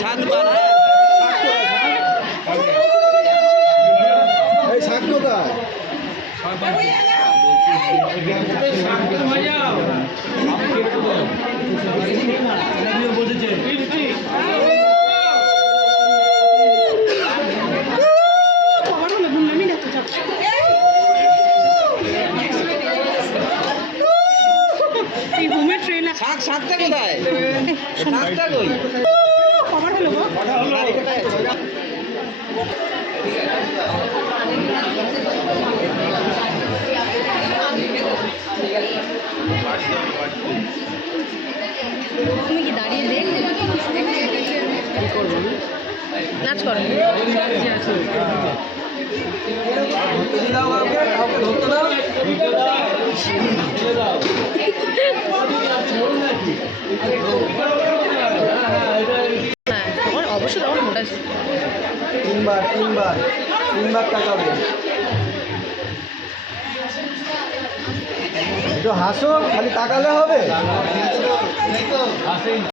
7 বার। এই শাক কোথায়? শাকটা কোথায়? শাকটা কই? তুমি কি দাঁড়িয়ে দেখবে? কি করবো? নাচ করো। হ্যাঁ, তোমার অবশ্যই তখন মোটা ছিল। তিনবার তাকাবে। একটু হাসো, খালি তাকালে হবে।